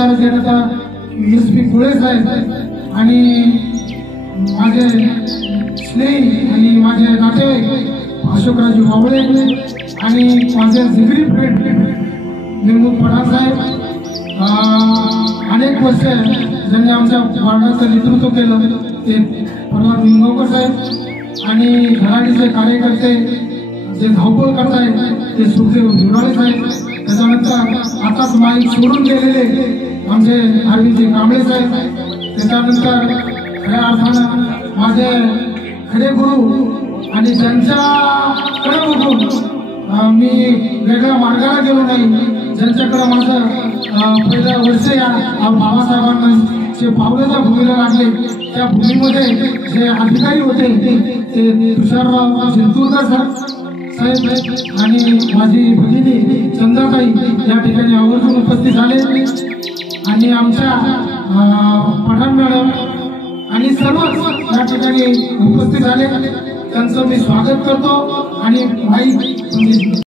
विचार केला SP गुळे साहेब आणि माझे स्नेही आणि माझे नातेवाईक अशोकराजी वावळे आणि माझे जिगरी फ्रेंड महमूद पठाण साहेब, अनेक वर्ष ज्यांनी आमच्या वार्डाचं नेतृत्व केलं ते प्रल्हाद निंबाळकर साहेब आणि घराडीचे कार्यकर्ते जे धावपळ करतायत ते सुखदेव जोडाळे साहेब, त्याच्यानंतर आताच माईक सोडून गेलेले आमचे अरविंदजी कांबळे साहेब, त्याच्यानंतर खऱ्या अर्थानं माझे खरे गुरु आणि ज्यांच्याकडे बघून मी वेगळ्या मार्गाला गेलो नाही, ज्यांच्याकडे माझं पहिलं वर्ष या बाबासाहेबांचे पावलं ज्या भूमीला लागले त्या भूमीमध्ये जे अधिकारी होते ते तुषारराव जिंतूरकर साहेब आणि माझी भगिनी चंद्राताई या ठिकाणी आवर्जून उपस्थित झाले आणि आमच्या पठाण मॅडम आणि सर्वच या ठिकाणी उपस्थित झाले, त्यांचं मी स्वागत करतो आणि माईक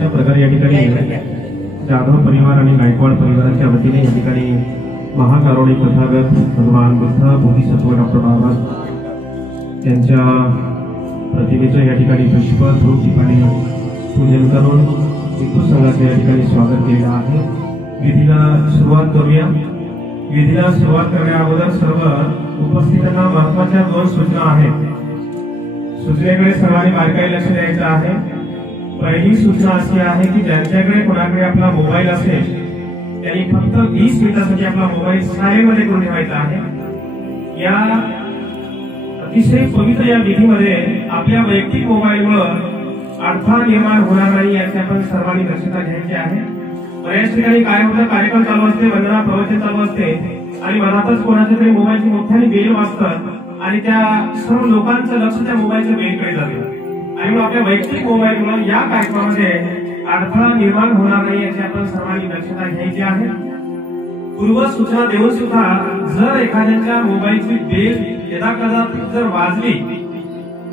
अशा प्रकारे या ठिकाणी जाधव परिवार आणि गायकवाड परिवाराच्या वतीने या ठिकाणी महाकारुणिक तथागत भगवान बुद्ध बोधिसत्व डॉक्टर बाबासाहेब यांच्या प्रतिमेच्या या ठिकाणी पुष्प धूप ठिकाणी पूजन करून हिंदू संघाचे या ठिकाणी स्वागत केलेलं आहे। विधीला सुरुवात करूया। विधीला सुरुवात करण्या अगोदर सर्व उपस्थितांना महत्त्वाच्या 2 सूचना आहेत। सूचनेकडे सर्वांनी बारकाईने लक्ष द्यायचं आहे। पहिली सूचना अशी आहे की ज्यांच्याकडे कोणाकडे आपला मोबाईल असेल त्यांनी फक्त 20 मिनिटांसाठी आपला मोबाईल सायलेंट मध्ये करून ठेवायचा आहे। या अतिशय पवित्र या विधीमध्ये आपल्या वैयक्तिक मोबाईलवर अडथळा निर्माण होणार नाही याची आपण सर्वांनी दक्षता घ्यायची आहे। बऱ्याच ठिकाणी काय होतं, कार्यक्रम चालू असते, वंदना प्रवचन चालू असते आणि मनातच कोणाच्या तरी मोबाईलची मोठ्याने बेल वाजतात आणि त्या सर्व लोकांचं लक्ष त्या मोबाईलच्या बेलकडे जातं आणि मग आपल्या वैयक्तिक मोबाईलवर या कार्यक्रमामध्ये अडथळा निर्माण होणार नाही याची आपण सर्वांनी दक्षता घ्यायची आहे। पूर्व सूचना देऊन सुद्धा जर एखाद्याच्या मोबाईलची बेल यदाकदाचित जर वाजली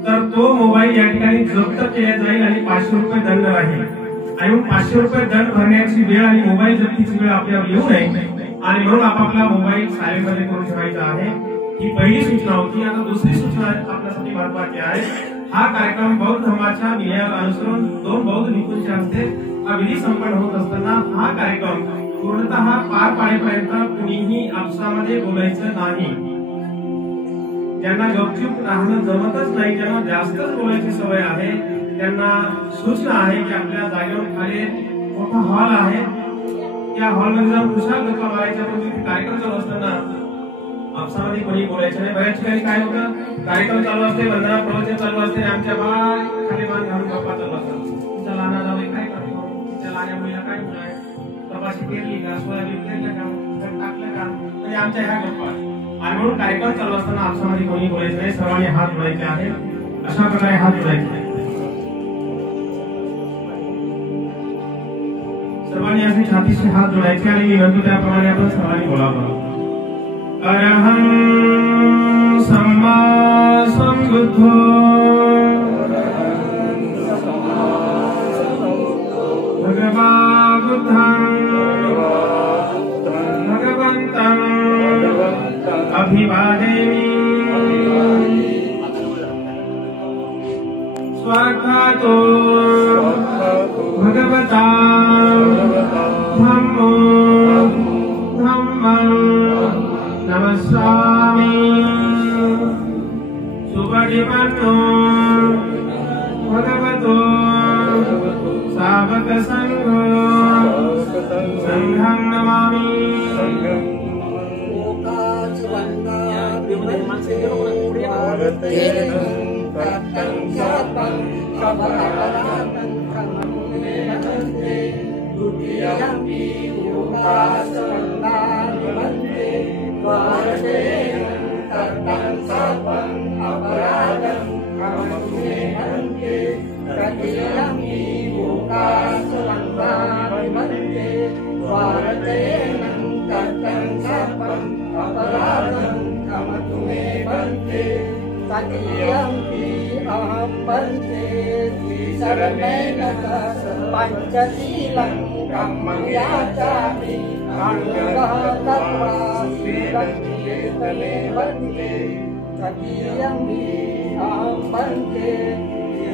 तर तो मोबाईल या ठिकाणी जप्त केला जाईल आणि 500 रुपये दंड राहील आणि मग 500 रुपये दंड भरण्याची वेळ आणि मोबाईल जप्तीची वेळ आपल्यावर येऊ नये आणि म्हणून आपापला मोबाईल सायलेंट मध्ये करून ठेवायचा आहे। ही पहिली सूचना होती। आता दुसरी सूचना आपल्यासाठी महत्त्वाची आहे। हा कार्यक्रम बौद्ध धर्माच्या विनयाला अनुसरून 2 बौद्ध भिक्खूंच्या हस्ते हा विधी संपन्न होत असताना हा कार्यक्रम पूर्णतः पार पाडेपर्यंत कुणीही आपसामध्ये बोलायचं नाही। ज्यांना गपचूप राहणं जमतच नाही, ज्यांना जास्तच बोलायची सवय आहे, त्यांना सूचना आहे की आपल्या जागेवर खाली मोठा हॉल आहे, त्या हॉलमध्ये जाऊन खुशाल गप्पा मारायच्या, पण कार्यक्रम चालू असताना आपसामध्ये कोणी बोलायचं नाही। बऱ्याच ठिकाणी काय होतं, कार्यक्रम चालू असते, वंदना प्रवचन चालू असते, आमच्या बाय खाली मान घालून गप्पा चालू असतात। तुमच्या लहाना जावई काय करतो, तुमच्या लहान्या मुलीला काय मुलं, कपाशी पेरली का, सोयाबीन पेरलं का, खत टाकलं का, म्हणजे आमच्या ह्या गप्पा। आणि म्हणून कार्यक्रम चालू असताना आपसामध्ये कोणी बोलायचं नाही, सर्वांनी हात जोडायचे आहेत। अशा प्रकारे हात जोडायचे, सर्वांनी असे छातीशी हात जोडायचे आणि मी म्हणतो त्याप्रमाणे आपण सर्वांनी बोलावं। अरहं सम्मा सम्बुद्धो भगवा बुद्धं भगवन्तं अभिवादेमि स्वागतो भगवता धम्मो धम्मं नमस्सामि सुपटिपन्नो भगवतो सावक संघो संघं नमामि। पंचशीलं कम्मं याचामि अनुगतत्वासीरङ्केतने वन्दे तदीयं अहं वन्दे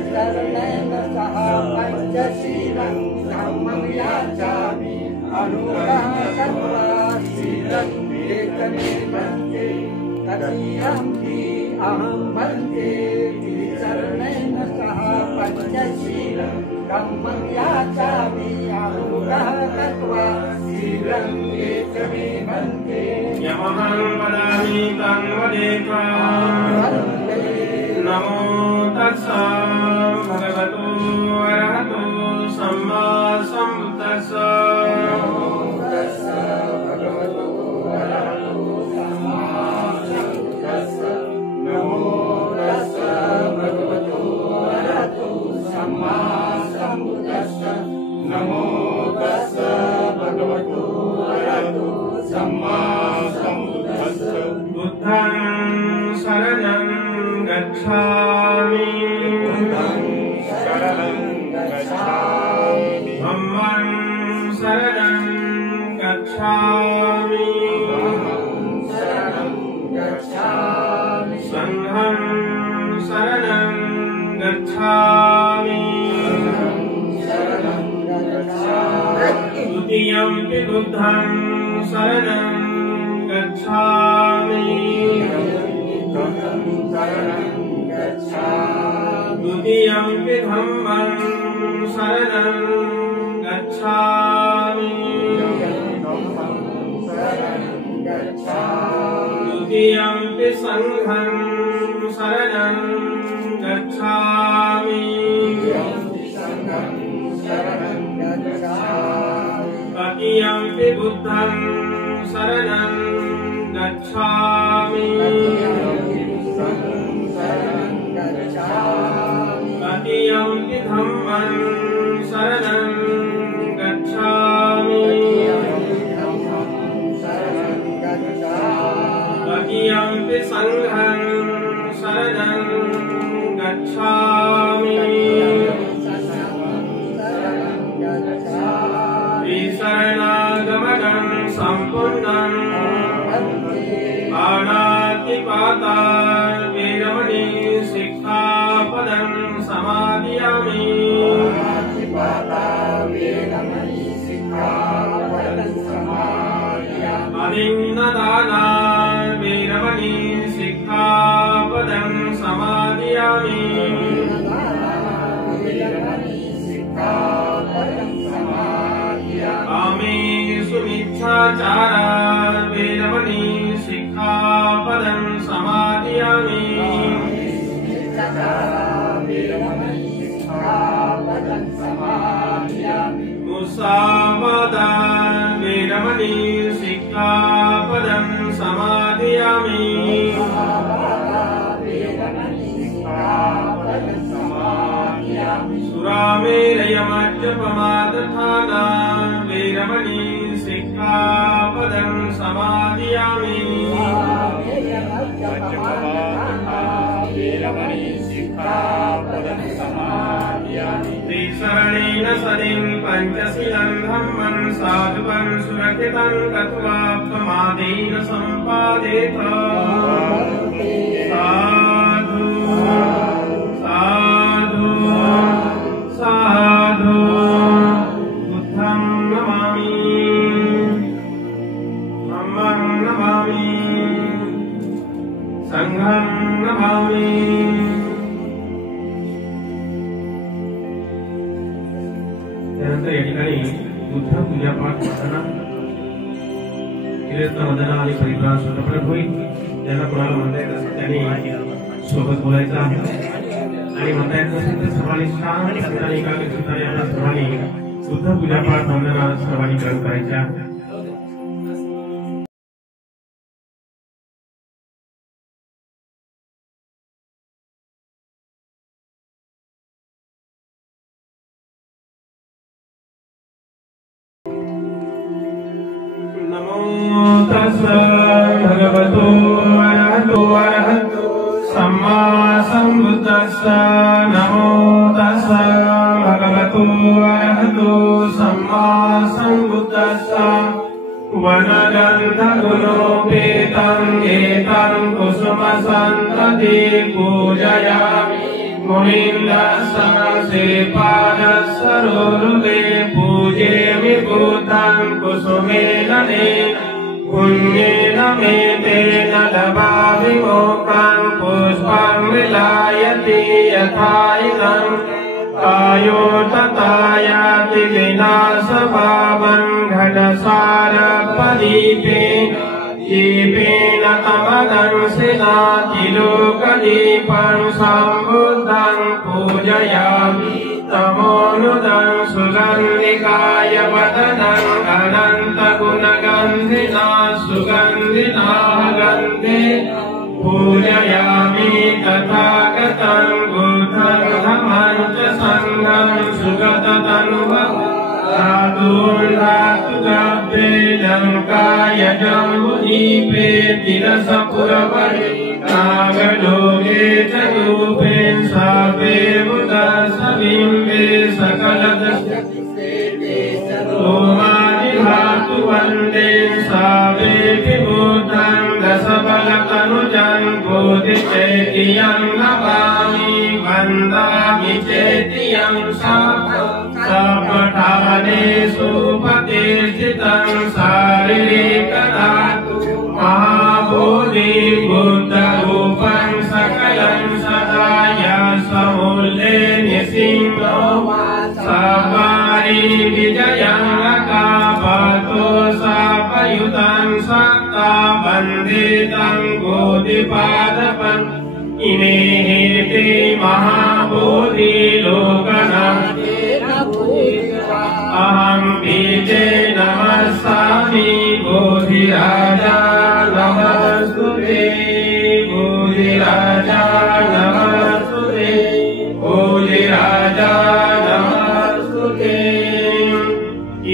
शरणेन सह पंचशीलं कम्मं याचामि अनुगतत्वासीरङ्केतने वन्दे तदीयं अहं वन्दे शरणेन सह पंचशीलं कम्मं याचामि अनुगतत्वासीरङ्केतने वन्दे। यमहं वदामि तं वदेत्वा नमो तस्सा भगवतो अरहतो सम्मा सम्बुद्धस्सा। बुद्धं शरणं गच्छामि। गच्छामि संघं शरणं गच्छामि शरणं गच्छामि द्वितीयंपि बुद्धं शरणं गच्छामि शरणं गच्छामि द्वितीयंपि धम्मं शरणं गच्छामि शरणं गच्छामि द्वितीयंपि संघं शरणं गच्छामि संघं शरणं गच्छामि तृतीयंपि बुद्धं शरणं गच्छामि शरणं गच्छामि तृतीयंपि धम्मं शरणं गच्छामि शरणं गच्छामि तृतीयंपि संघं शरणं गच्छामि शरणं गच्छामि त्रिशरणागमनं सम्पूर्णं पाणातिपाता वीरमणि शिक्षापदं समादयामि अदिन्नदाना वीरमणि शिक्षापदं समादयामि कामेषु मिथ्याचारा वीरमणि शिक्षापदं समादयामि मुसावादा वीरमणि शिक्षापदं समादयामि सुरामेरयमद्यपमादठाना वीरमणि शिक्षापदं समादयामि त्रिशरणेन सदिं पञ्चशीलं धम्मं साधुवं सुरक्षितं कृत्वा प्रमादेन सम्पादेत साधु साधु साधु बुद्धं नमामि धम्मं नमामि संघं नमामि त्यानंतर या ठिकाणी बुद्ध पूजापाठ करताना कीर्तन आणि परिवार सुप्रभात होईल. ज्यांना कोणाला म्हणता येत असेल त्यांनी सोबत बोलायचं आहे आणि म्हणता येत नसेल तर सर्वांनी शांतपणे एकाग्रचित्ताने आपल्या सर्वांनी बुद्ध पूजापाठ वंदना सर्वांनी करायच्या आहे. नमो तस्स भगवतो अरहतो सम्मा सम्बुद्धस्स नमो तस्स भगवतो अरहतो सम्मा सम्बुद्धस्स वनगन्धगुणोपेतं एतं कुसुमसन्तति पूजयामि मुनीन्द्रस्स श्रीपादस्सरोरुहे पूजेमि बुद्धं कुसुमेन पुण्येन मे तेन लभामि मोक्षं पुष्पं विलायति यथा इदं कायो तथायाति विनाशभावं घटसारपदीपेन दीपेन तमदंसिनाति लोकदीपं सम्बुद्धं पूजयामि तमोनुदं सुगन्धिकाय वदनं अनन्तगुणगन्धिना सुगन्धिना गन्धे पूजयामि तथागतं बुद्धं धम्मं च संघं सुगततनुवः धातुर्धातुगभ्रे लङ्काय जम्बुदीपे तिरसपुरवरे नागलोके च रूपे सापे बुधसबिम्बे सकलदशे ओमादिधातु वन्दे सावेऽपि बुद्धं दशबलतनु मनुजं बोधिचेतियं नमामि वन्दामि चेतियं सपठानेषु प्रतिष्ठितं शारीरिकधातु महाबोधि बुद्धरूपं सकलं सदा यशमूल्ये निसिंहो सवारि विजयं अकापतो सापयुतं सत्ता वन्दितं बोधिपादपं इमे हेते महाबोधि लोकनाथेन अहं बीजे नमस्सामि बोधिराजा नमस्तुते बोधिराजा नमस्तुते बोधिराजा नमस्तुते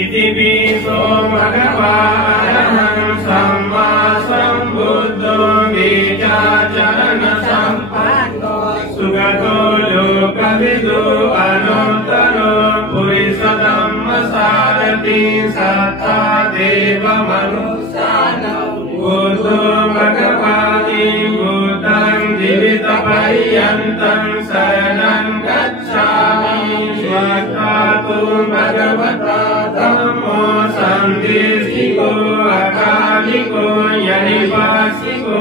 इति विश्वो भगवानहं सम्मा सम्बुद्धो बीजाचरण सम्पन्नो सुगतो लोकविदो अनुत्तरो पुरुषोत्तम सारथि सत्ता देवमनुष्याणां बुद्धो भगवानि बुद्धं जीवितपर्यन्तं शरणं गच्छामि स्वकातो भगवता धम्मो सन्देशिको अकालिको यनिवासिको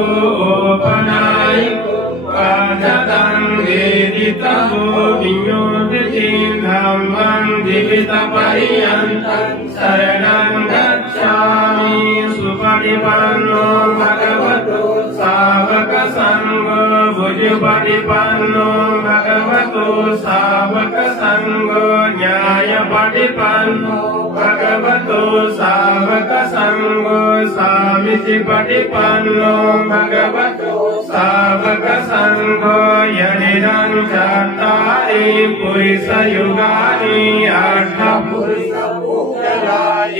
ओपनायिको पादतं वेदितको वियोजितं धम्मं जीवितपर्यन्तं शरणं गच्छामि सुपरिपन्नो भगवतो सावकसङ्घो भुजपरिपन्नो भगवतो सावकसङ्घो न्यायपरिपन्नो भगवतो सावकसङ्घो सामितिपरिपन्नो भगवतो सावकसङ्घो यदिदं चत्वारि पुरुषयुगानि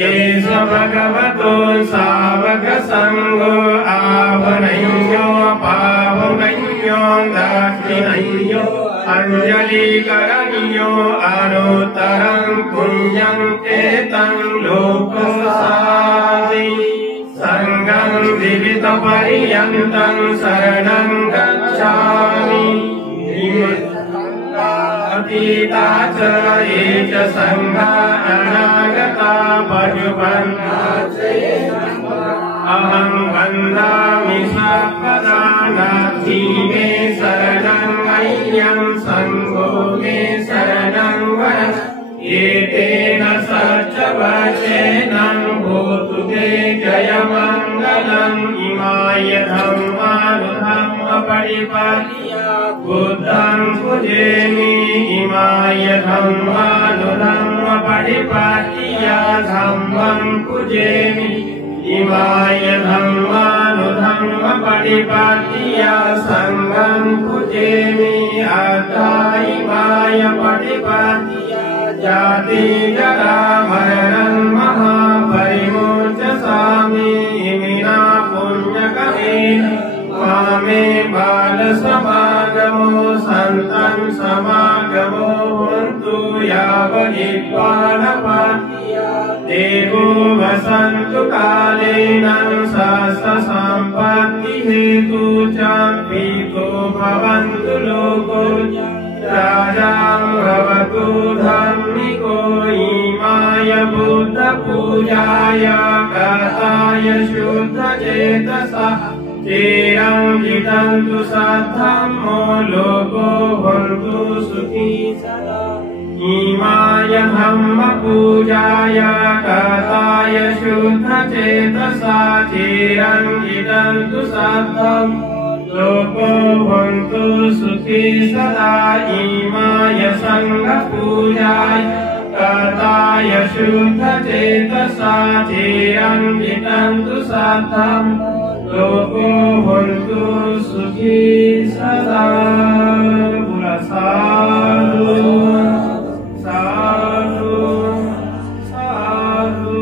एष भगवतो सावकसङ्घो आवनय्यो पावनय्यो दाक्षिणय्यो अञ्जलिकरणीयो अनुत्तरं पुण्यं एतं लोकसादि सङ्गं जीवितपर्यन्तं शरणं गच्छामि अतीता च ये च सङ्घा अनागता पशुपन्ना अहं वन्दामि सर्वदा नाथी मे शरणं मह्यं सङ्घो मे शरणं वद एतेन सच्चवचेन भूतु ते जयमङ्गलम् इमाय धम्मानुधम्मपरिपाल्य बुद्धं पूजयामि इमाय धम्मानुधम्मपरिपाल्य धम्मं पूजयामि इमाय धम्मानुधम्मपरिपाल्य सङ्घं पूजयामि अथा इमाय परिपाल्य जाति जरा मरणं महापरिमोचसामि इमिना पुण्यकमेन मामे बालसमागमो सन्तं समागमो हन्तु यावनिर्वाणपात्या देवो वसन्तु कालेन सहस्रसम्पत्तिहेतु च पीतो भवन्तु लोको राजां भवतु धार्मिको इमाय बुद्धपूजाय कथाय शुद्धचेतसा चिरं जीवन्तु सद्धम्मो लोको भवन्तु सुखी सदा इमाय धम्मपूजाय कथाय शुद्धचेतसा चिरं जीवन्तु सद्धम्मो लोको भवन्तु सुखी सदा इमाय सङ्घपूजाय कथाय शुद्धचेतसा चिरं जीवन्तु सद्धम्मो लोको भवन्तु सुखी सदा साधु साधु साधु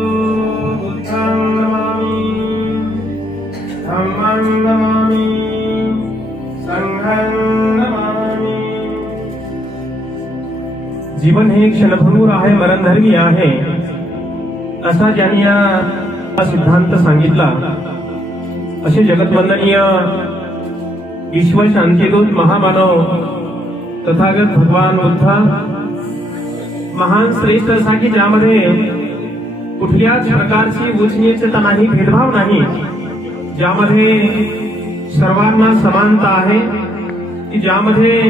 बुद्धं नमामि धम्मं नमामि संघं नमामि। जीवन हे क्षणभंगूर आहे, मरणधर्मी आहे असा ज्यांनी हा सिद्धांत सांगितला असे जगतवंदनीय विश्व शांतिदूत महामानव तथागत भगवान बुद्ध महान श्रेष्ठ असा की ज्यामध्ये कुठल्याच प्रकारची उच्च नीचता नाही, भेदभाव नाही, ज्यामध्ये सर्वांना समानता आहे, की ज्यामध्ये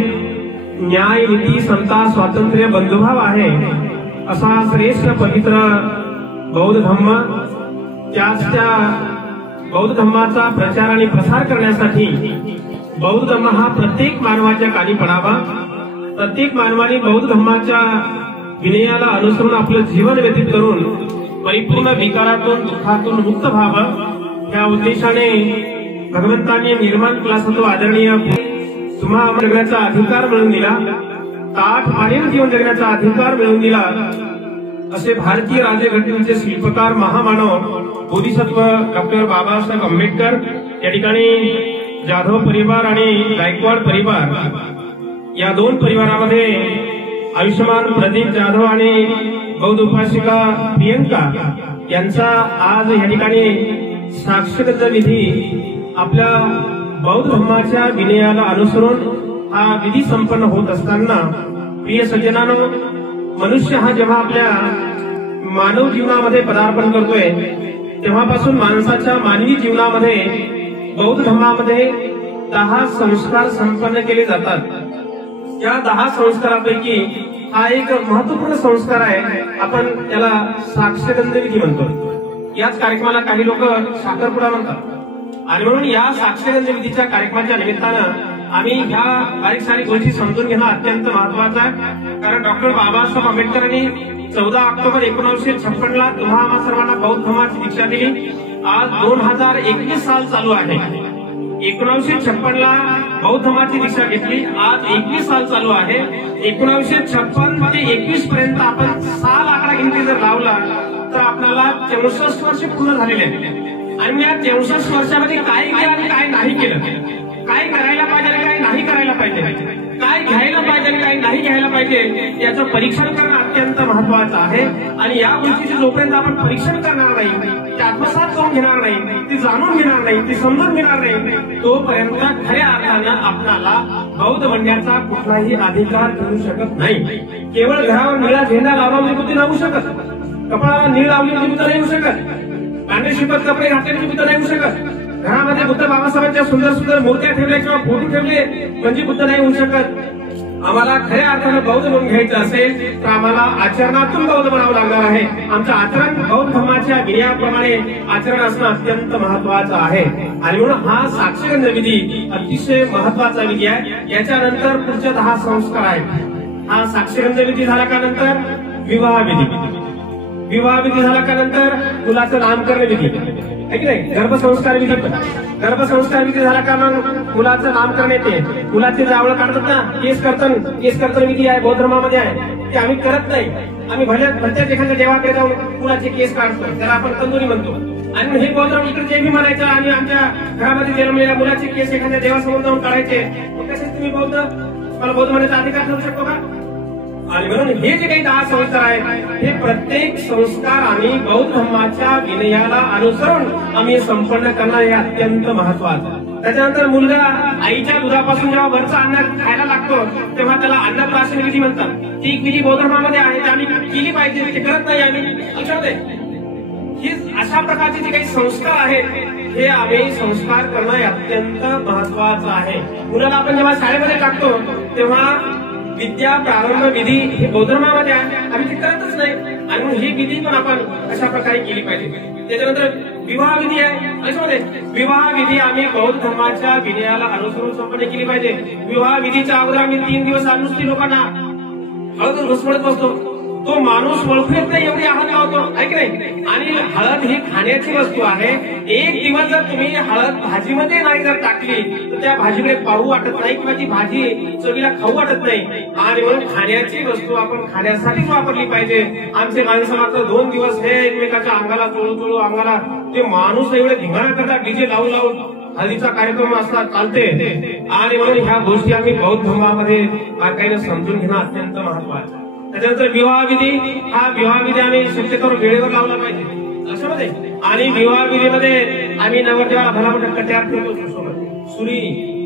न्याय, नीती, समता, स्वातंत्र्य, बंधुभाव आहे, असा श्रेष्ठ पवित्र बौद्ध धम्म. त्या बौद्ध धम्माचा प्रचार आणि प्रसार करण्यासाठी बौद्ध धम्म हा प्रत्येक मानवाच्या कानी पडावा. प्रत्येक मानवाने बौद्ध धम्माच्या विनयाला अनुसरून आपलं जीवन व्यतीत करून परिपूर्ण विकारातून, दुःखातून मुक्त व्हावं, या उद्देशाने भगवंतांनी निर्माण केला असतो. आदरणीय तुम्हाला जगण्याचा अधिकार मिळवून दिला, ताठ पाणीन जीवन जगण्याचा अधिकार मिळवून दिला, असे भारतीय राज्यघटनेचे शिल्पकार महामानव बोधिसत्व डॉक्टर बाबासाहेब आंबेडकर या ठिकाणी जाधव परिवार आणि गायकवाड परिवार या दोन परिवारामध्ये आयुष्यमान प्रदीप जाधव आणि बौद्ध उपासिका प्रियंका यांचा आज या ठिकाणी साक्षरत विधी आपल्या बौद्ध धर्माच्या विनयाला अनुसरून हा विधी संपन्न होत असताना, प्रिय सज्जनांनो, मनुष्य हा जेव्हा आपल्या मानव जीवनामध्ये पदार्पण करतोय तेव्हापासून माणसाच्या मानवी जीवनामध्ये बौद्ध धर्मामध्ये 10 संस्कार संपन्न केले जातात. या 10 संस्कारापैकी हा एक महत्वपूर्ण संस्कार आहे, आपण त्याला साक्षगंध विधी म्हणतो. याच कार्यक्रमाला काही लोक साखरपुडा म्हणतात आणि म्हणून या साक्षगंध विधीच्या कार्यक्रमाच्या निमित्तानं आम्ही ह्या बारीक सारीक गोष्टी समजून घेणं अत्यंत महत्वाचं आहे. कारण डॉक्टर बाबासाहेब आंबेडकरांनी 14 ऑक्टोबर 1956 तुम्हा आम्हा सर्वांना बौद्ध धर्माची दीक्षा दिली. आज 2021 साल चालू आहे. 1956 बौद्ध धर्माची दीक्षा घेतली, आज 21 साल चालू आहे. 1956 ते 21 पर्यंत आपण साल आकडा गिनती जर लावला तर आपल्याला 64 वर्ष पूर्ण झालेले आहेत. आणि या 64 वर्षामध्ये काय केलं आणि काय नाही केलं, काय करायला पाहिजे आणि काय नाही करायला पाहिजे, काय घ्यायला पाहिजे आणि काय नाही घ्यायला पाहिजे, याचं परीक्षण करणं अत्यंत महत्वाचं आहे. आणि या गोष्टीचे जोपर्यंत आपण परीक्षण करणार नाही, ते आत्मसात करून घेणार नाही, ती जाणून घेणार नाही, ती समजून घेणार नाही, तोपर्यंत खऱ्या अर्थानं आपल्याला बौद्ध म्हणण्याचा कुठलाही अधिकार घेऊ शकत नाही. केवळ घरावर निळा झेंडा लावल्याची बुद्धी नाही शकत, कपाळाला नीळ लावल्याची बुद्ध नाही होऊ शकत, पांढरे शिपत कपडे घातल्याची बुद्ध नाही होऊ शकत, घरामध्ये बुद्ध बाबासाहेबांच्या सुंदर सुंदर मूर्त्या ठेवल्या किंवा फोटो ठेवले म्हणजे बुद्ध नाही होऊ शकत. आम्हाला खऱ्या अर्थानं बौद्ध म्हणून घ्यायचं असेल तर आम्हाला आचरणातून बौद्ध बनावं लागणार आहे. आमचं आचरण बौद्ध धर्माच्या विनयाप्रमाणे आचरण असणं अत्यंत महत्वाचं आहे. आणि म्हणून हा साक्षगंध विधी अतिशय महत्वाचा विधी आहे. याच्यानंतर पुढचे 10 संस्कार आहेत. हा साक्षगंध विधी झाला का नंतर विवाह विधी, विवाह विधी झाला का नंतर मुलाचं नामकरण विधी आहे की नाही, गर्भसंस्कार विधी. गर्भसंस्कार विधी झाला का मग मुलाचं नामकरण येते, मुलाचे जावळ काढतात ना, केस कर्तन विधी आहे, बौद्ध धर्मामध्ये आहे. ते आम्ही करत नाही. आम्ही भलत्याच एखाद्या देवाकडे जाऊन मुलाचे केस काढतो, त्याला आपण तंदुरी म्हणतो. आणि हे बौद्ध इकडे जे बी म्हणायचं आणि आमच्या घरामध्ये जन्मलेल्या मुलाचे केस एखाद्या देवासमोर जाऊन काढायचे, कसे तुम्ही बौद्ध, मला बौद्ध म्हणण्याचा अधिकार ठरू शकतो का? आणि म्हणून हे जे काही 10 संस्कार आहेत, हे प्रत्येक संस्कार आम्ही बौद्ध धर्माच्या विनयाला अनुसरून आम्ही संपन्न करणं हे अत्यंत महत्वाचं. त्याच्यानंतर मुलगा आईच्या दुधापासून जेव्हा वरचा अन्न खायला लागतो तेव्हा त्याला अन्नप्राशन विधी म्हणतात. ती एक विधी बौद्ध धर्मामध्ये आहे, ती आम्ही केली पाहिजे, ते करत नाही आम्ही. लक्षात आहे, ही अशा प्रकारचे जे काही संस्कार आहेत हे आम्ही संस्कार करणं अत्यंत महत्वाचं आहे. मुलाला आपण जेव्हा शाळेमध्ये टाकतो तेव्हा विद्या प्रारंभ विधी हे बौद्ध धर्मामध्ये आहे, आम्ही ते करतच नाही. आणि ही विधी पण आपण अशा प्रकारे केली पाहिजे. त्याच्यानंतर विवाह विधी आहे. त्याच्यामध्ये विवाह विधी आम्ही बौद्ध धर्माच्या विनयाला अनुसरून संपन्न केली पाहिजे. विवाह विधीच्या अगोदर आम्ही 3 दिवस नुसती लोकांना हळद घुसमळत बसतो. तो माणूस ओळखू येत नाही एवढी हळद लावतो, आहे की नाही. आणि हळद ही खाण्याची वस्तू आहे. एक दिवस जर तुम्ही हळद भाजीमध्ये नाही जर टाकली तर त्या भाजीकडे पाहू वाटत नाही किंवा ती भाजी चवीला खाऊ वाटत नाही. आणि म्हणून खाण्याची वस्तू आपण खाण्यासाठीच वापरली पाहिजे. आमचे माणसं मात्र 2 दिवस हे एकमेकाच्या अंगाला चोळू अंगाला, ते माणूस एवढे धिंगाणा करतात, डीजे लावून हळदीचा कार्यक्रम असतात, चालते. आणि म्हणून ह्या गोष्टी आम्ही बौद्ध धर्मामध्ये बारकाईने समजून घेणं अत्यंत महत्वाचं. त्याच्यानंतर विवाह विधी, हा विवाह विधी आम्ही शक्यतो वेळेवर लावला पाहिजे लक्षामध्ये. आणि विवाह विधीमध्ये आम्ही नवरदेवाला भला मोठा कट्यार ठेवतो, सुरी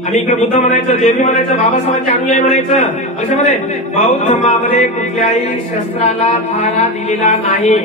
आणि इकडे बुद्ध म्हणायचं, जैन म्हणायचं, बाबासाहेबांचे अनुयायी म्हणायचं. अशामध्ये बौद्ध धर्मामध्ये कुठल्याही शस्त्राला थारा दिलेला नाही.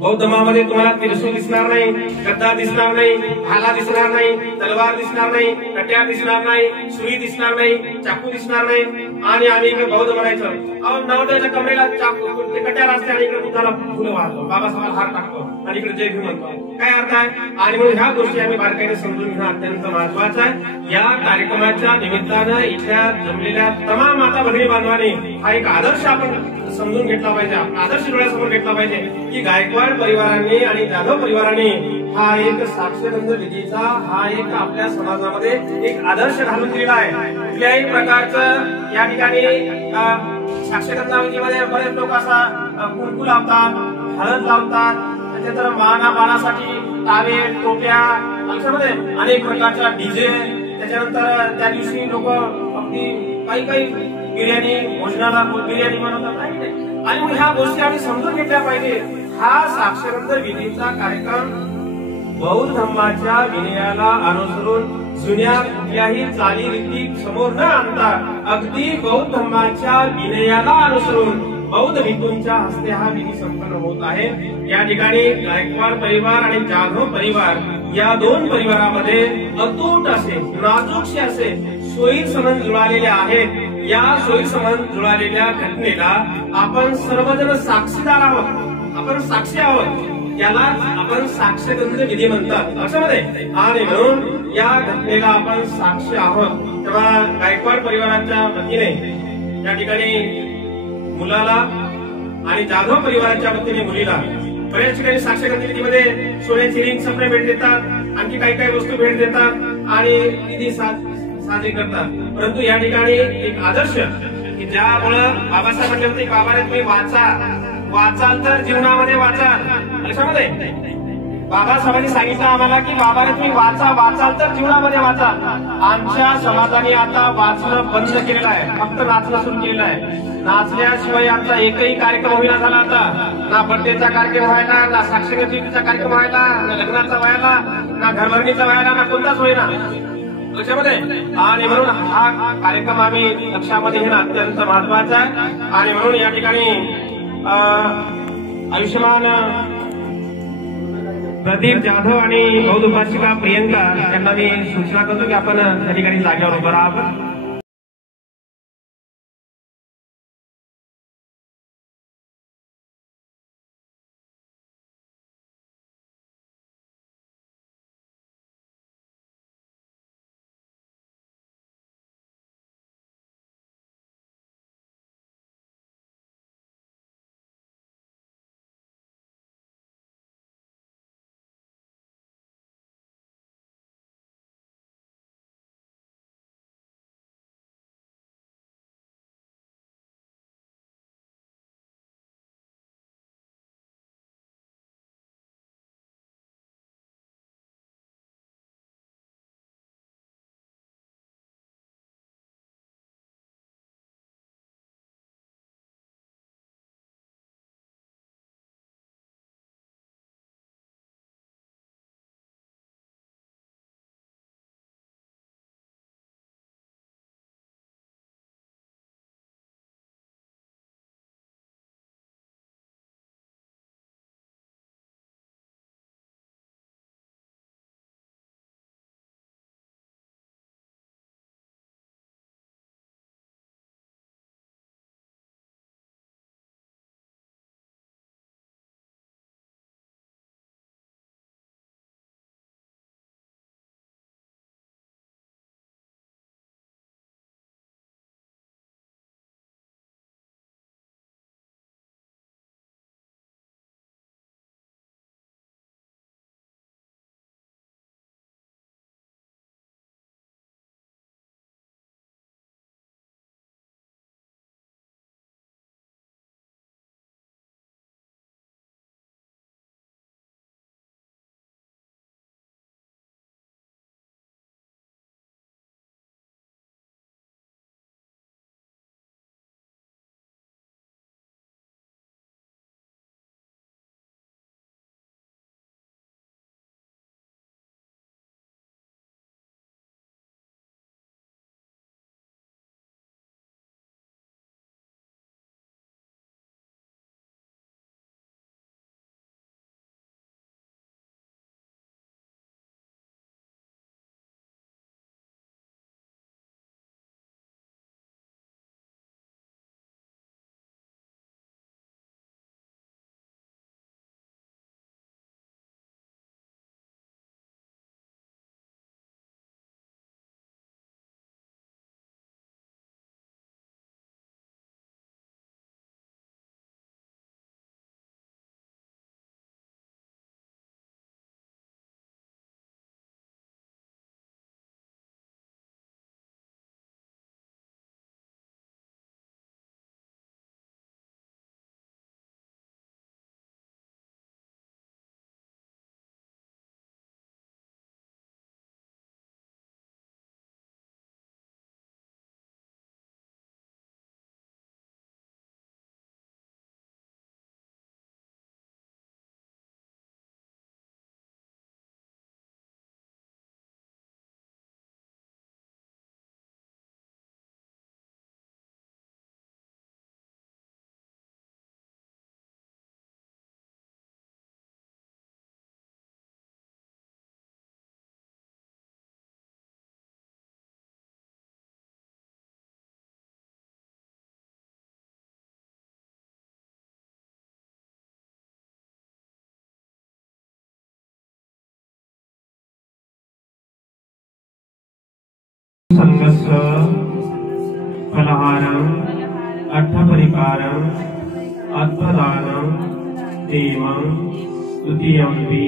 बौद्ध धर्मामध्ये तुम्हाला त्रिशूल दिसणार नाही, गद्दा दिसणार नाही, भाला दिसणार नाही, तलवार दिसणार नाही, कट्यार दिसणार नाही, सुई दिसणार नाही, चाकू दिसणार नाही. आणि आम्ही इकडे बौद्ध म्हणायचं, अहो नवदेवाच्या कमरेला चाकू ते कट्यार असते आणि इकडे बुद्धाला फुलं वाहतो, बाबासाहेब हार टाकतो आणि इकडे जय भीम म्हणतो. काय अर्थ आहे? आणि म्हणून ह्या गोष्टी आम्ही बारकाईने समजून घेणं अत्यंत महत्वाचं आहे. या कार्यक्रमाच्या निमित्तानं इथल्या जमलेल्या तमाम माता भगिनी बांधवांनी हा एक आदर्श आपण समजून घेतला पाहिजे, आदर्श डोळ्यासमोर घेतला पाहिजे की गायकवाड परिवारांनी आणि जाधव परिवारांनी हा एक साक्षगंध विधीचा हा एक आपल्या समाजामध्ये एक आदर्श घालून दिलेला आहे. कुठल्याही प्रकारचं या ठिकाणी साक्षगंध विधीमध्ये बरेच लोक असा कुंकू लावतात, हळद लावतात, त्याच्यानंतर मानासाठी टावे, टोप्या, अशामध्ये अनेक प्रकारच्या डीजे, त्याच्यानंतर त्या दिवशी लोक अगदी काही बिर्याणी भोजनाला बिर्याणी बनवतात नाही. आणि मग ह्या गोष्टी आम्ही समजून घेतल्या पाहिजे. हा साक्षगंध विधीचा कार्यक्रम बौद्ध धर्माच्या विनयाला अनुसरून जुन्या कुठल्याही चालीरीती समोर न आणता अगदी बौद्ध धर्माच्या विनयाला अनुसरून बौद्ध भिक्खूंच्या हस्ते हा विधी संपन्न होत आहे. या ठिकाणी गायकवाड परिवार आणि जाधव परिवार या दोन परिवारामध्ये अतूट असे, नाजूकसे असे सोयी संबंध जुळालेले आहेत. या सोयी संबंध जुळालेल्या घटनेला आपण सर्वजण साक्षीदार आहोत, आपण साक्षी आहोत. याला आपण साक्षगंध विधी म्हणतात अशामध्ये. आणि म्हणून या घटनेला आपण साक्षी आहोत. तेव्हा गायकवाड परिवाराच्या वतीने या ठिकाणी मुलाला आणि जाधव परिवाराच्या वतीने मुलीला बऱ्याच ठिकाणी साक्षगंध विधीमध्ये सोन्याची रिंग सप्रे भेट देतात, आणखी काही वस्तू भेट देतात आणि विधी साजरी करतात. परंतु या ठिकाणी एक आदर्श की ज्यामुळं बाबासाहेब म्हटले होते, बाबाने तुम्ही वाचाल तर जीवनामध्ये वाचाल. अशामध्ये बाबासाहेबांनी सांगितलं आम्हाला की बाबाने तुम्ही वाचाल तर जीवनामध्ये वाचाल. आमच्या समाजाने आता वाचणं बंद केलेलं आहे, फक्त नाचणं सुरू केलेलं आहे. नाचल्याशिवाय आमचा एकही कार्यक्रम होईना झाला. आता ना बर्थडेचा कार्यक्रम व्हायला, ना साक्षगंधीचा कार्यक्रम व्हायला, ना लग्नाचा व्हायला, ना घरभरणीचा व्हायला, ना कोणताच होईना लक्षामध्ये. आणि म्हणून हा कार्यक्रम आम्ही लक्षामध्ये घेणं अत्यंत महत्वाचं आहे. आणि म्हणून या ठिकाणी आयुष्यमान प्रदीप जाधव आणि बौद्ध उपासिका प्रियंका यांना मी सूचना करतो की आपण त्या ठिकाणी जागेवर उभं राहावं. संघस्य फलहारं अर्थपरिकारं अर्थदानं देवं द्वितीयंपि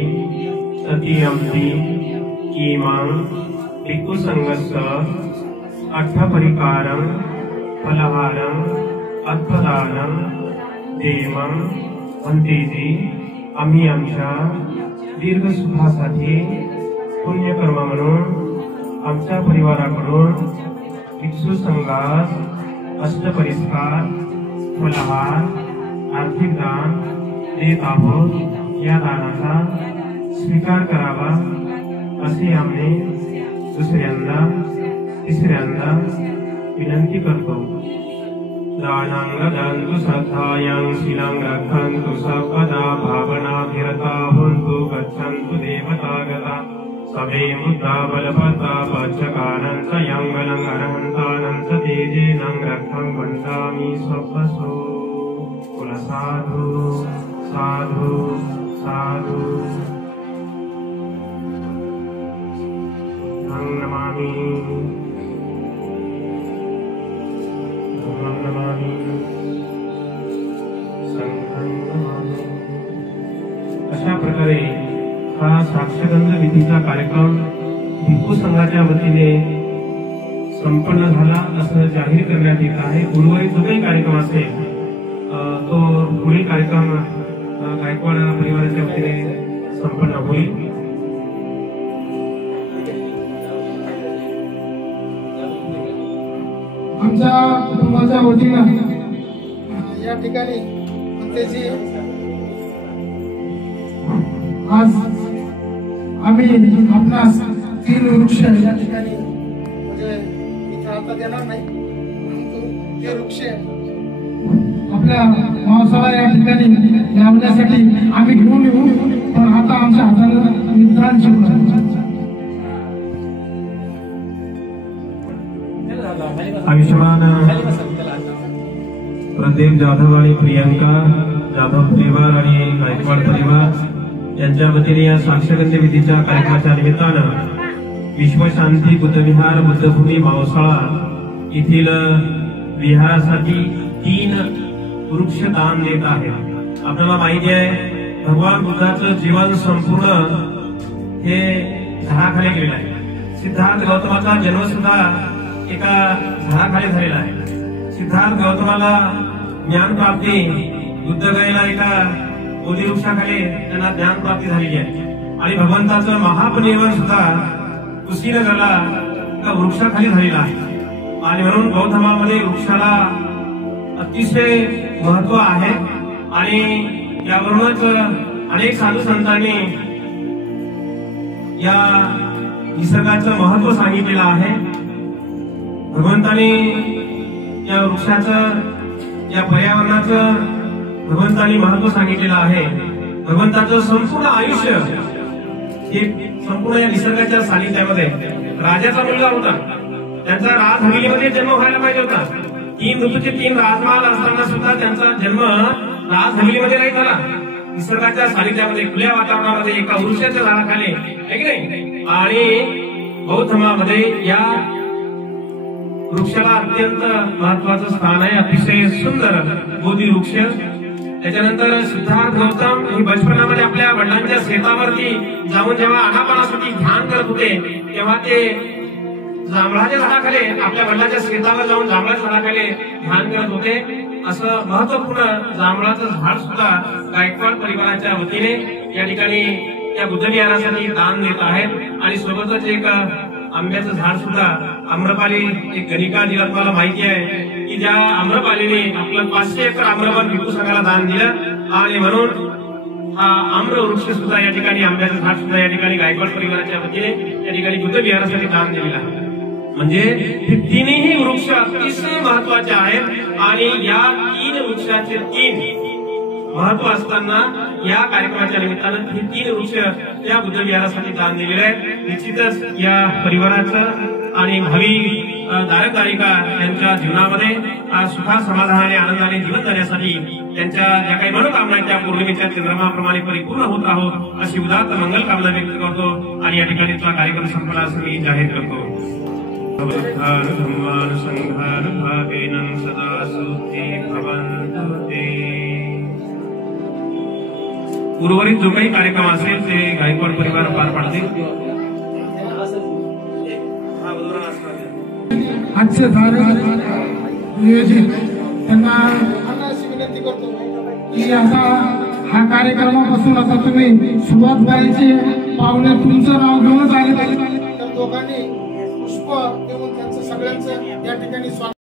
तृतीयंपि कीमं भिक्खुसंघस्य अर्थपरिकारं फलहारं अर्थदानं देवं म्हणतेजी आम्ही आमच्या दीर्घ सुखासाठी पुण्यकर्म म्हणून आमच्या परिवाराकडून भिक्षू संघास अष्टपरिस्कार फलहार आर्थिक दान देत आहोत। या दानाचा स्वीकार करावा असे आम्ही दुसऱ्यांदा तिसऱ्यांदा विनंती करतो। दानं ददन्तु श्रद्धायां शीलं रक्षन्तु सर्वदा भावनाभिरता भवन्तु गच्छन्तु देवतागता सवे मुद्रा बलपता पच्चकानं च यङ्गलं अरहन्तानं च तेजेनं रक्षं वन्दामि स्वपसो। कुल साधु साधु साधु नमामि अशा प्रकारे हा साक्षगंध विधीचा कार्यक्रम भिक्खू संघाच्या वतीने संपन्न झाला असं जाहीर करण्यात येत आहे। उर्वरित जो काही कार्यक्रम असेल तो पुढील कार्यक्रम गायकवाड परिवाराच्या वतीने संपन्न होईल। आमच्या कुटुंबाच्या वतीनं या ठिकाणी त्याची आज आम्ही आपणास 3 वृक्ष या ठिकाणी म्हणजे इथे आता देणार नाही, परंतु ते वृक्ष आपल्या मावसाला या ठिकाणी लावण्यासाठी आम्ही घेऊन येऊ। पण आता आमच्या हाताला निदान शिकवलं। आयुष्मान प्रदीप जाधव आणि प्रियंका जाधव परिवार आणि गायकवाड परिवार यांच्या वतीने या साक्षगंध विधीच्या कार्यक्रमाच्या निमित्तानं विश्वशांती बुद्धविहार बुद्धभूमी मावसाळा येथील विहारासाठी 3 वृक्ष दान देत आहे। आपल्याला माहिती आहे भगवान बुद्धाचं जीवन संपूर्ण हे झाडाखाली गेलेलं आहे। सिद्धार्थ गौतमाचा जन्म सुद्धा एका झाडाखाली झालेला आहे। सिद्धार्थ गौतमाला ज्ञान प्राप्ती बुद्धगयेला एका बोधी वृक्षाखाली त्यांना ज्ञान प्राप्ती झालेली आहे। आणि भगवंताचं महापरिनिर्वाण सुद्धा कुशीनगरला एका वृक्षाखाली झालेला आहे। आणि म्हणून बौद्ध धर्मामध्ये वृक्षाला अतिशय महत्व आहे। आणि यावरूनच अनेक साधू संतांनी या निसर्गाचं महत्व सांगितलेलं आहे। भगवंताने या वृक्षाचं या पर्यावरणाचं भगवंताने महत्व सांगितलेलं आहे। भगवंताचं संपूर्ण आयुष्य हे संपूर्ण या निसर्गाच्या सानिध्यामध्ये राजाचा मुलगा होता। त्यांचा राज हवेलीमध्ये जन्म व्हायला पाहिजे होता। 3 ऋतूचे 3 राजमहाल असताना सुद्धा त्यांचा जन्म राज हवेलीमध्ये नाही झाला। निसर्गाच्या सानिध्यामध्ये खुल्या वातावरणामध्ये एका वृक्षाच्या झाडाखाली आहे की नाही। आणि बौद्ध धर्मामध्ये या वृक्षाला अत्यंत महत्वाचं स्थान आहे। अतिशय सुंदर बोधी वृक्ष। त्याच्यानंतर सिद्धार्थ गौतम हे बचपनामध्ये आपल्या वडिलांच्या शेतावरती जाऊन जेव्हा आनापानासाठी ध्यान करत होते तेव्हा ते जांभळाच्या झाडाखाली आपल्या वडिलांच्या शेतावर जाऊन जांभळाच्या झाडाखाली ध्यान करत होते। असं महत्वपूर्ण जांभळाचं झाड सुद्धा गायकवाड परिवाराच्या वतीने या ठिकाणी या बुद्धविहारासाठी दान देत आहेत। आणि सोबतच एक आंब्याचं झाड सुद्धा आम्रपाली एक गणिका जिला तुम्हाला माहिती आहे की ज्या आम्रपालीने आपलं 500 एकर आम्रपान भिक्खू संघाला दान दिलं। आणि म्हणून हा आम्र वृक्ष सुद्धा या ठिकाणी आंब्याचं झाड सुद्धा या ठिकाणी गायकवाड परिवाराच्या वतीने या ठिकाणी बुद्धविहारासाठी दान दिलेलं आहे। म्हणजे हे 3ही वृक्ष अतिशय महत्वाचे आहेत। आणि या 3 वृक्षाचे 3 महत्व असताना या कार्यक्रमाच्या निमित्तानं हे 3 वृक्ष या बुद्धविहारासाठी दान दिलेले आहेत। निश्चितच या परिवाराचं आणि भावी धारक धारिका यांच्या जीवनामध्ये सुखा समाधानाने आनंदाने जीवन जगण्यासाठी त्यांच्या ज्या काही मनोकामना त्या पौर्णिमेच्या चंद्रमाप्रमाणे परिपूर्ण होत आहोत अशी उदात्त मंगल कामना व्यक्त करतो। आणि या ठिकाणीचा कार्यक्रम संपला असं मी जाहीर करतो। अवधान धम्मान संघान भावेनं सदा सुखी भवन्तु ते। उर्वरित जो काही कार्यक्रम असेल ते गायकवाड परिवार पार पाडतील। आजचे नियोजित त्यांना अशी विनंती करतो की आता हा कार्यक्रमापासून आता तुम्ही सुरुवात करायची। पाहुणे तुमचं नाव घेऊनच आले तर दोघांनी पुष्प देऊन त्यांचं सगळ्यांचं या ठिकाणी स्वागत